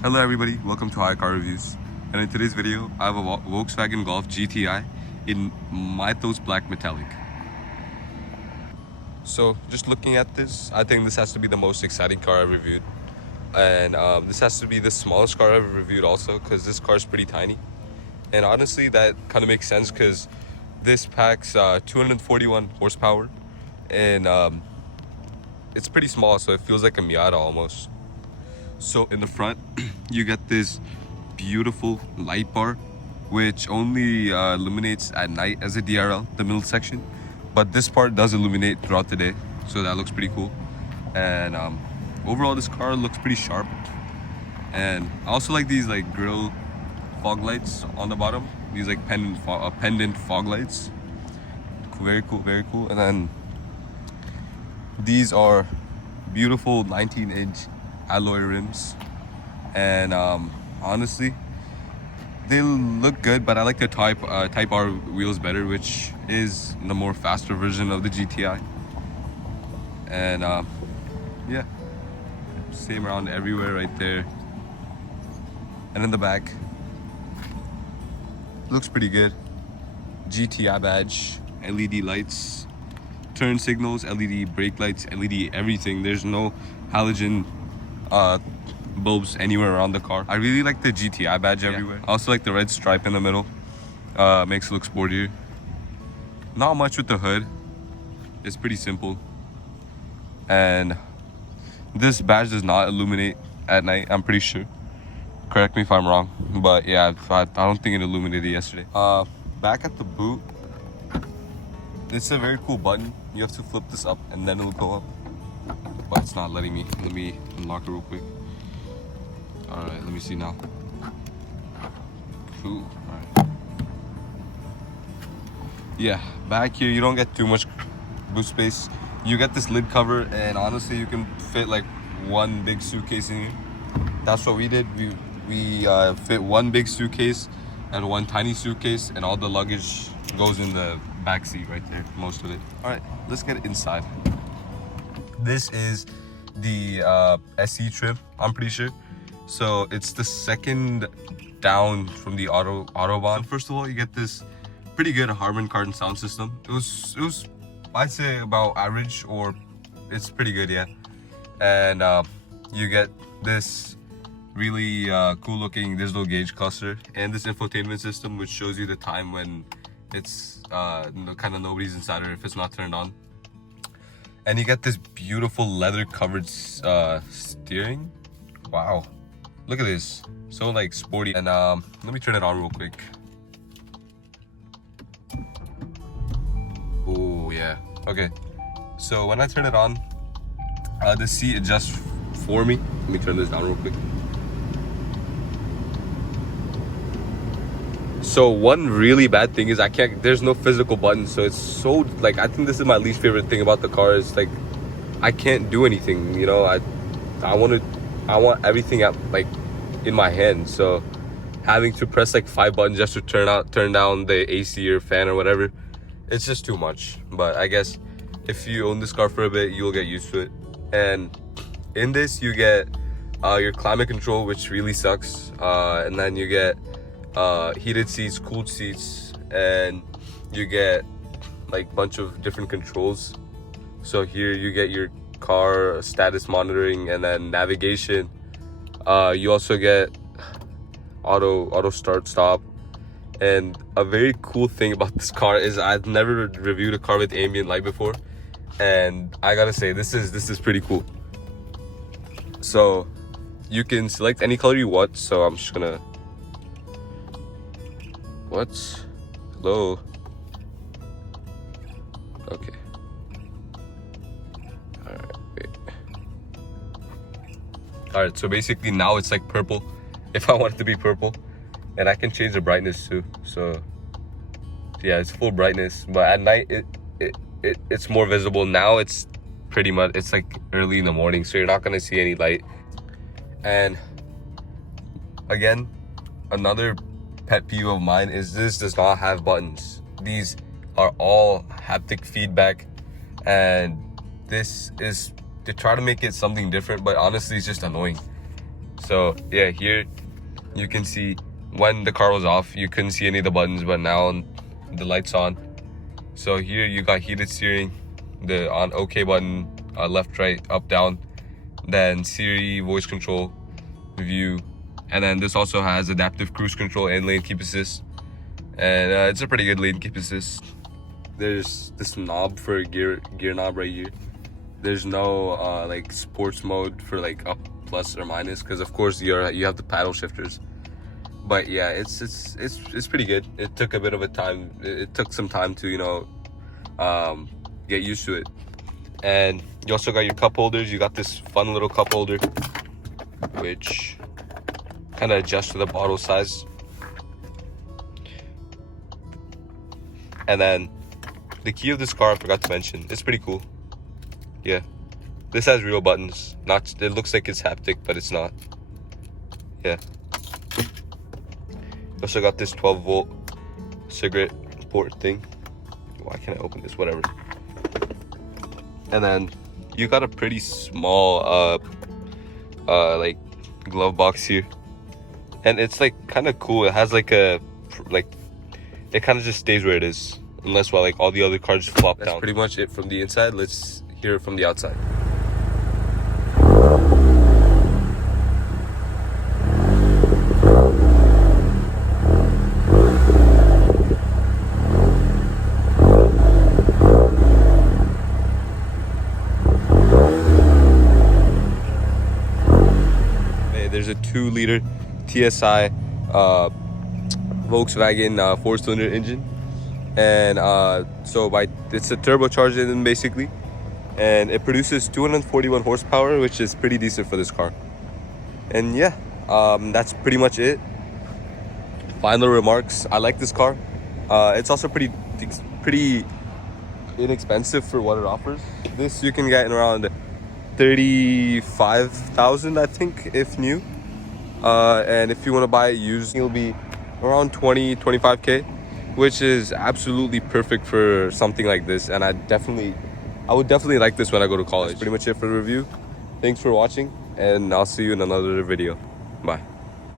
Hello everybody, welcome to High Car Reviews. And in today's video, I have a Volkswagen Golf GTI in Mythos Black Metallic. So just looking at this, I think this has to be the most exciting car I've reviewed. And this has to be the smallest car I've reviewed also, because this car is pretty tiny. And honestly, that kind of makes sense because this packs 241 horsepower. And it's pretty small, so it feels like a Miata almost. So in the front, you get this beautiful light bar, which only illuminates at night as a DRL, the middle section. But this part does illuminate throughout the day, so that looks pretty cool. And overall, this car looks pretty sharp. And I also like these like grill fog lights on the bottom. These like pendant fog lights. Very cool, very cool. And then these are beautiful 19-inch alloy rims, and honestly they look good, but I like the type R wheels better, which is the more faster version of the GTI. And yeah, same around everywhere right there. And in the back, looks pretty good. GTI badge, LED lights, turn signals, LED brake lights, LED everything. There's no halogen bulbs anywhere around the car. I really like the GTI badge everywhere. I also like the red stripe in the middle. Makes it look sportier. Not much with the hood. It's pretty simple. And this badge does not illuminate at night, I'm pretty sure. Correct me if I'm wrong, but yeah, I don't think it illuminated yesterday. Back at the boot, it's a very cool button. You have to flip this up and then it'll go up, but it's not letting me. Let me unlock it real quick. All right, let me see now. Cool. All right. Yeah, back here you don't get too much boot space. You get this lid cover, and honestly, you can fit like one big suitcase in here. That's what we did. We fit one big suitcase and one tiny suitcase, and all the luggage goes in the back seat right there, most of it. All right, let's get inside. This is the SE trim, I'm pretty sure. So it's the second down from the Autobahn. So first of all, you get this pretty good Harman Kardon sound system. It was I'd say about average, or it's pretty good, yeah. And you get this really cool looking digital gauge cluster and this infotainment system, which shows you the time when it's kind of nobody's inside, or if it's not turned on. And you get this beautiful leather covered steering. Wow, look at this, so like sporty. And let me turn it on real quick. Oh yeah, okay. So when I turn it on, the seat adjusts for me. Let me turn this down real quick. So one really bad thing is there's no physical buttons, so it's so like, I think this is my least favorite thing about the car, is like I can't do anything, you know. I want everything up like in my hand, so having to press like 5 buttons just to turn down the AC or fan or whatever, it's just too much. But I guess if you own this car for a bit, you'll get used to it. And in this you get your climate control, which really sucks, and then you get heated seats, cooled seats, and you get like bunch of different controls. So here you get your car status monitoring and then navigation. You also get auto start stop. And a very cool thing about this car is I've never reviewed a car with ambient light before, and I gotta say this is pretty cool. So you can select any color you want. So I'm just gonna hello. Okay. All right, so basically now it's like purple if I want it to be purple, and I can change the brightness too. So yeah, it's full brightness, but at night it's more visible. Now it's pretty much, it's like early in the morning, so you're not gonna see any light. And again, another pet peeve of mine is this does not have buttons. These are all haptic feedback, and this is, they try to make it something different, but honestly it's just annoying. So yeah, here you can see when the car was off, you couldn't see any of the buttons, but now the light's on. So here you got heated steering, the on OK button, left, right, up, down, then Siri, voice control, view, and then this also has adaptive cruise control and lane keep assist. And it's a pretty good lane keep assist. There's this knob for gear knob right here. There's no like sports mode for like up, plus or minus, because of course you have the paddle shifters. But yeah, it's pretty good. It took a bit of a time. It took some time to, you know, get used to it. And you also got your cup holders. You got this fun little cup holder, which kind of adjusts to the bottle size. And then the key of this car, I forgot to mention. It's pretty cool. Yeah, this has real buttons. It looks like it's haptic, but it's not. Yeah. You also got this 12-volt cigarette port thing. Why can't I open this? Whatever. And then you got a pretty small like glove box here, and it's like kind of cool. It has like it kind of just stays where it is, unless while like all the other cars flop down. That's pretty much it from the inside. Let's hear it from the outside. There's a 2-liter TSI Volkswagen 4-cylinder engine, and it's a turbocharged engine basically, and it produces 241 horsepower, which is pretty decent for this car. And yeah, that's pretty much it. Final remarks: I like this car. It's also pretty inexpensive for what it offers. This you can get in around 35,000, I think, if new. And if you want to buy it used, it'll be around 25k, which is absolutely perfect for something like this. And I would definitely like this when I go to college. That's pretty much it for the review. Thanks for watching, and I'll see you in another video. Bye.